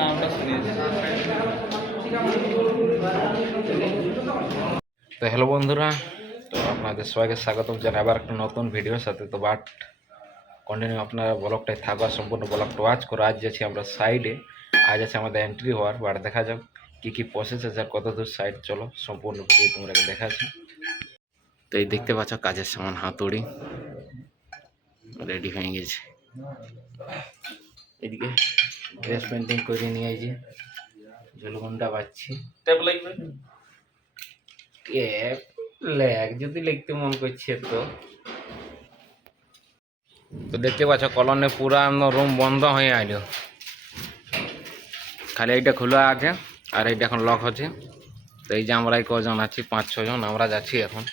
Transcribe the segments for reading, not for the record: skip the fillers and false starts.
নামটা শুনেছি। তো হ্যালো বন্ধুরা, তো আপনাদের সবাইকে স্বাগতম জানাই আবার একটা নতুন ভিডিওর সাথে। তো বাট কন্টিনিউ আপনারা ব্লগটাই থাকবা, সম্পূর্ণ ব্লগটা ওয়াচ করো। আজ যাচ্ছি আমরা সাইডে, আজ আছে আমাদের এন্ট্রি হওয়ার। বাট দেখা যাক কী প্রসেস আছে আর কত দূর সাইড, চলো সম্পূর্ণ ভিডিও তোমরা দেখাচ্ছি। তো এই দেখতে পাচ্ছ কাজের সামান হাতুড়ি রেডি হয়ে গেছে। এদিকে ড্রেস পেন্টিং করে নিয়ে আইছি, ঝুলঘুন্টা বাজছি। ট্যাপ লাগবে, ট্যাপ লেগ যদি লিখতে মন করছে তো দেখতে পাচ্ছ কলোনি পুরা রুম বন্ধ হয়ে আইল, খালি এইটা খোলা আছে আর এইটা এখন লক হচ্ছে। তো এই যে আমরা কজন আছি, 5-6 জন আমরা যাচ্ছি এখন।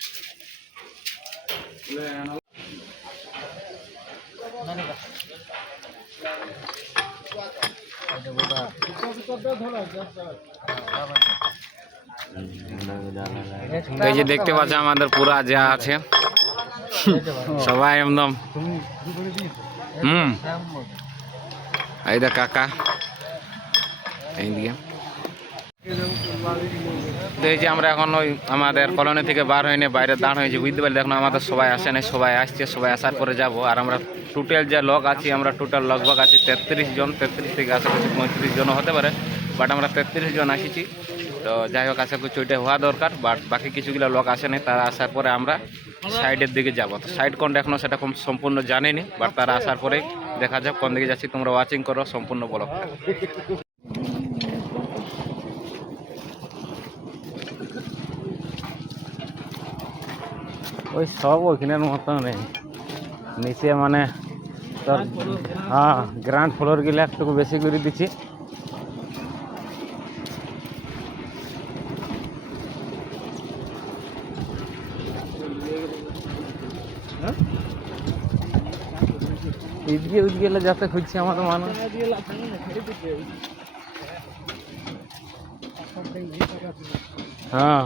এই যে দেখতে পাচ্ছ আমাদের পুরা যা আছে সবাই একদম এই দেখ কাকা এইদিকে। তো এই যে আমরা এখন ওই আমাদের কলোনি থেকে বার হয়নি, বাইরে দাঁড় হয়েছি, বুঝতে পারলি। এখন আমাদের সবাই আসে নাই, সবাই আসছে, সবাই আসার পরে যাব। আর আমরা টোটাল যে লোক আছি, আমরা টোটাল লগভগ আছি 33 জন। 33 থেকে আশেপাশে 35 জনও হতে পারে, বাট আমরা 33 জন আসিছি। তো যাই হোক, আশা করছি ওইটা হওয়া দরকার। বাট বাকি কিছুগুলো লোক আসে নাই, তারা আসার পরে আমরা সাইডের দিকে যাব। তো সাইড কোনটা এখনও সেটা সম্পূর্ণ জানিনি, বাট তারা আসার পরেই দেখা যাক কোন দিকে যাচ্ছি। তোমরা ওয়াচিং করো সম্পূর্ণ ব্লগটা। ওই সব ওইখানের মতো নেই, নিচে মানে তোর হ্যাঁ গ্রাউন্ড ফ্লোর গেলে একটু বেশি করে দিচ্ছি। এদিকে ওইদিকে গেলে যাতে খুঁজছি আমাদের মানুষ। হ্যাঁ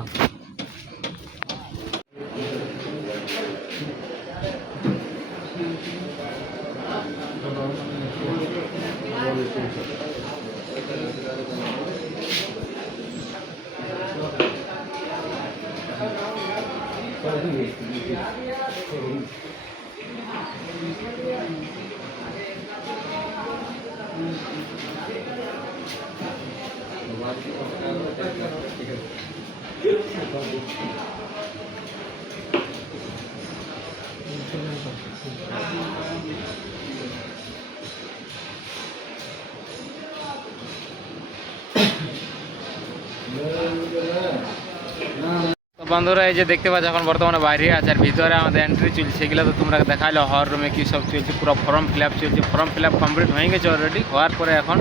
বন্ধুরা, এই যে দেখতে পাচ্ছ এখন বর্তমানে বাইরে আছে, আর ভিতরে আমাদের এন্ট্রি চলছে। সেগুলো তো তোমরা দেখাইলো হল রুমে কী সব চলছে, পুরো ফর্ম ফিল আপ চলছে। ফর্ম ফিল আপ কমপ্লিট হয়ে গেছে অলরেডি। হওয়ার পরে এখন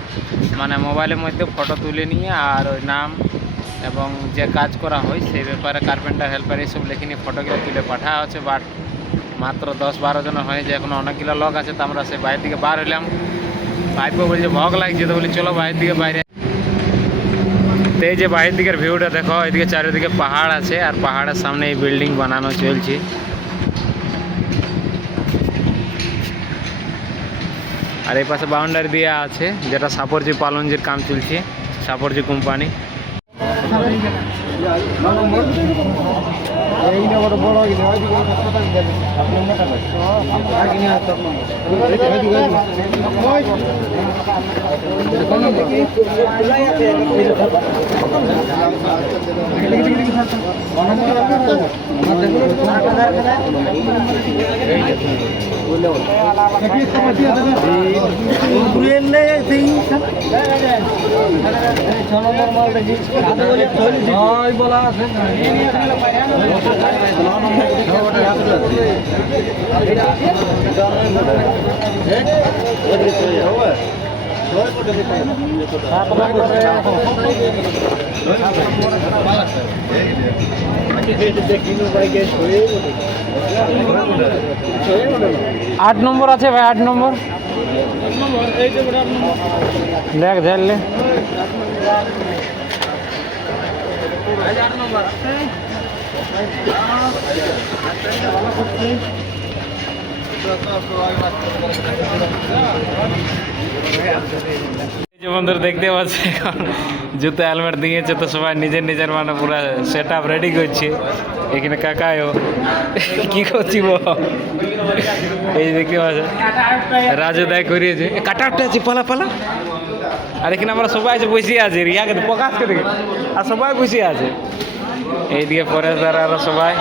মানে মোবাইলের মধ্যে ফটো তুলে নিয়ে আর ওই নাম এবং যে কাজ করা হয় সেই ব্যাপারে কার্পেন্টার হেল্পার এইসব লিখে নিয়ে ফটোগুলো তুলে পাঠা হচ্ছে। বাট মাত্র 10-12 জন হয়ে যায়, এখন অনেকগুলো লোক আছে। তো আমরা সেই বাইরের দিকে বার হইলাম। ভাইপো বলছে ভোগ লাগছে, তো বলি চলো বাইরের দিকে বাইরে। তো এই যে বাইরের দিকের ভিউটা দেখো, এদিকে চারিদিকে পাহাড় আছে আর পাহাড়ের সামনে এই বিল্ডিং বানানো চলছে। আর এই পাশে বাউন্ডারি দেওয়া আছে, যেটা সাপরজি পালনজির কাম চলছে, সাপরজি কোম্পানি। आठ नम्बर আছে ভাই, 8 নম্বর দেখ ঝাড়লে। যে বন্ধুরা দেখতে পাচ্ছি এখন জুতো হেলমেট দিয়েছে, তো সবাই নিজের নিজের মানে পুরো সেট আপ রেডি করছে। এখানে কাকাও কি করছি এই দেখতে পাচ্ছে রাজু দায় করিয়েছে, কাটা একটা আছে পালা পালা। আর এখানে আমরা সবাই আছে বসে আছি, রিয়াকে প্রকাশ করে আর সবাই বসে আছে। এইদিকে পরেশ দ্বারা আরো সবাই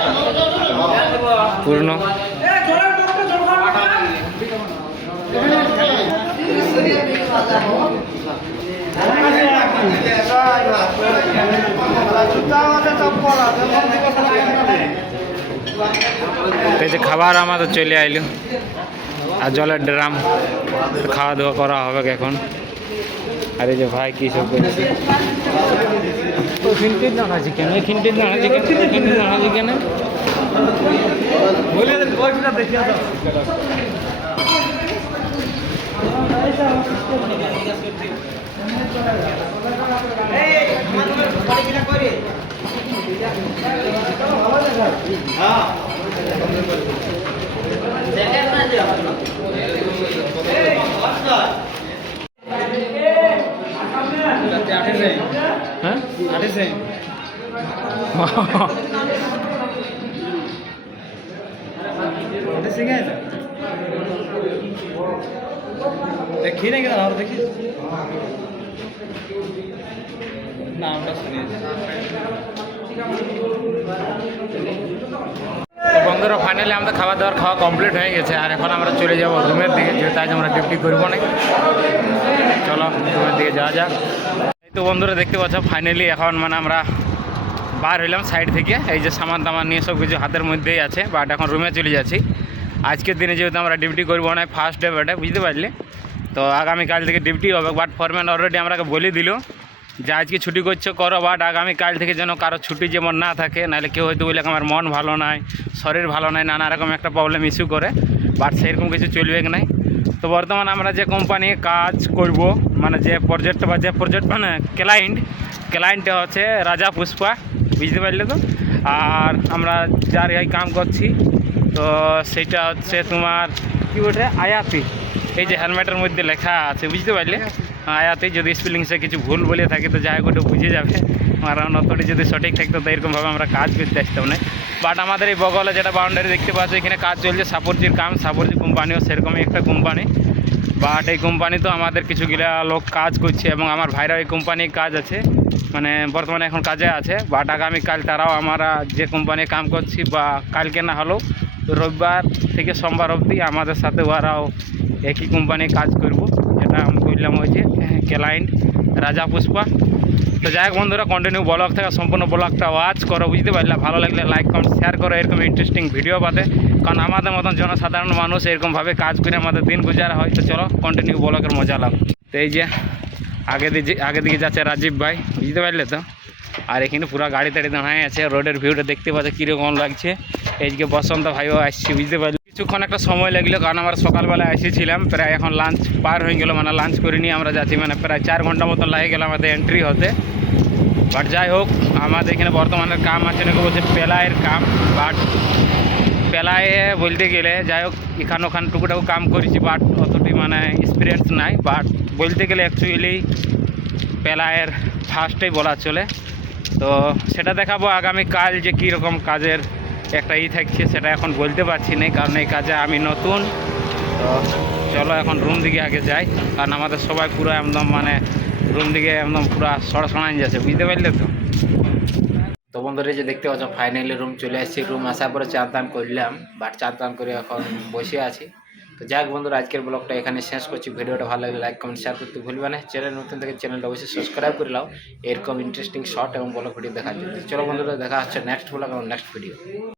পূর্ণ এই যে খাবার আমাদের চলে আইলো আর জলের ড্রাম, খাওয়া দাওয়া করা হবে এখন। আর এই যে ভাই কি সব করছে, ওইখানটি দাঁড়াচ্ছি কেন, এখানটি দাঁড়াচ্ছি কেন, এখানটি দাঁড়াচ্ছি কেন বলে দেখিয়া দাও। দেখি না কেন আর দেখি নামটা শুনিয়েছি। বন্ধুরা ফাইনালি আমাদের খাবার দাবার খাওয়া কমপ্লিট হয়ে গেছে, আর এখন আমরা চলে যাবো রুমের দিকে, যেহেতু আজ আমরা ডিউটি করবো না। চলো রুমের দিকে যাওয়া যাক। এই তো বন্ধুরা দেখতে পাচ্ছ ফাইনালি এখন মানে আমরা বার হইলাম সাইড থেকে, এই যে সামান তামান নিয়ে সব কিছু হাতের মধ্যেই আছে, বাট এখন রুমে চলে যাচ্ছি। আজকের দিনে যেহেতু আমরা ডিউটি করবো না, ফার্স্ট ডে বেটে বুঝতে পারলে, তো আগামীকাল থেকে ডিউটি হবে। বাট ফরম্যান অলরেডি আমাকে বলে দিল যে আজকে ছুটি করছো করো, বাট আগামীকাল থেকে যেন কারো ছুটি যেমন না থাকে, নাহলে কেউ হয়তো বলে আমার মন ভালো নাই, শরীর ভালো নাই, নানা রকম একটা প্রবলেম ইস্যু করে, বাট সেরকম কিছু চলবে নাই। তো বর্তমানে আমরা যে কোম্পানি কাজ করব, মানে যে প্রজেক্ট মানে ক্লায়েন্টটা হচ্ছে রাজা পুষ্পা, বুঝতে পারলে তো। আর আমরা যার এই কাম করছি, তো সেইটা হচ্ছে তোমার কি বলছে আয়াতি, এই যে হেলমেটের মধ্যে লেখা আছে, বুঝতে পারলে আয়াতি। যদি স্পেলিংসে কিছু ভুল বলে থাকে তো যাই ওটা বুঝে যাবে, কারণ অতটি যদি সঠিক থাকতো তো এরকমভাবে আমরা কাজ করতে আসতাম না। বাট আমাদের এই বগলে যেটা বাউন্ডারি দেখতে পাচ্ছ, এখানে কাজ চলছে সাপোর্জির কাম, সাপোর্জি কোম্পানিও সেরকমই একটা কোম্পানি। বাট এই কোম্পানি তো আমাদের কিছুগুলা লোক কাজ করছে, এবং আমার ভাইরা এই কোম্পানির কাজ আছে, মানে বর্তমানে এখন কাজে আছে। বাট আগামীকাল তারাও আমরা যে কোম্পানি কাম করছি, বা কালকে না হলেও রবিবার থেকে সোমবার অবধি আমাদের সাথে ওরাও একই কোম্পানি কাজ করব, যেটা আমি বললাম ওই যে ক্লায়েন্ট রাজা পুষ্পা। তো যাই হোক বন্ধুরা, কন্টিনিউ ব্লগ থেকে সম্পূর্ণ ব্লগটা ওয়াচ করো, বুঝতে পারলে। ভালো লাগলে লাইক কমেন্ট শেয়ার করো এরকম ইন্টারেস্টিং ভিডিও পাতে, কারণ আমাদের মতন জনসাধারণ মানুষ এরকমভাবে কাজ করে আমাদের দিন গুজারা হয়। তো চলো কন্টিনিউ ব্লগের মজা লাভ। তো এই যে আগে দিকে যাচ্ছে রাজীব ভাই, বুঝতে পারলে তো। আর এখানে পুরো গাড়ি টাড়ি দাঁড়ায় আছে, রোডের ভিউটা দেখতে পাচ্ছে কীরকম লাগছে। এইদিকে বসন্ত ভাইও আসছে, বুঝতে পারলি। কিছুক্ষণ একটা সময় লাগলো, কারণ আমরা সকালবেলায় এসেছিলাম, প্রায় এখন লাঞ্চ পার হয়ে গেলো, মানে লাঞ্চ করে নিয়ে আমরা যাচ্ছি, মানে প্রায় 4 ঘন্টা মতন লাগে গেল আমাদের এন্ট্রি হতে। বাট যাই হোক, আমাদের এখানে বর্তমানের কাম আছে নাকি বলছে পেলাইয়ের কাম, বাট পেলায়ে বলতে গেলে যাই হোক এখান ওখান টুকুটাকু কাম করেছি, বাট অতটি মানে এক্সপিরিয়েন্স নাই। বাট বলতে গেলে অ্যাকচুয়ালি পেলায়ের ফার্স্টেই বলা চলে। তো সেটা দেখাবো আগামীকাল যে কীরকম কাজের একটা থাকছে, সেটা এখন বলতে পারছি না, কারণ এই কাজে আমি নতুন। তো চলো এখন রুম দিকে আগে যাই, কারণ আমাদের সবাই পুরো একদম মানে রুম দিকে একদম পুরো সড়সড়াই যাচ্ছে, বুঝতে পারলে তো। তো বন্ধুরা যে দেখতে পাচ্ছ ফাইনালি রুম চলে আসছি। রুম আসার পরে চান টান করলাম, বাট চান টান করে এখন বসে আছি। তো যাক বন্ধুরা, আজকের ব্লগটা এখানে শেষ করছি। ভিডিওটা ভালো লাগলে লাইক কমেন্ট শেয়ার করতে ভুলবে না। চ্যানেল নতুন থেকে চ্যানেলটা অবশ্যই সাবস্ক্রাইব করে নাও এরকম ইন্টারেস্টিং শর্ট এবং ব্লগ ভিডিও দেখার জন্য। চলো বন্ধুরা, দেখা হচ্ছে নেক্সট ব্লগ এবং নেক্সট ভিডিও।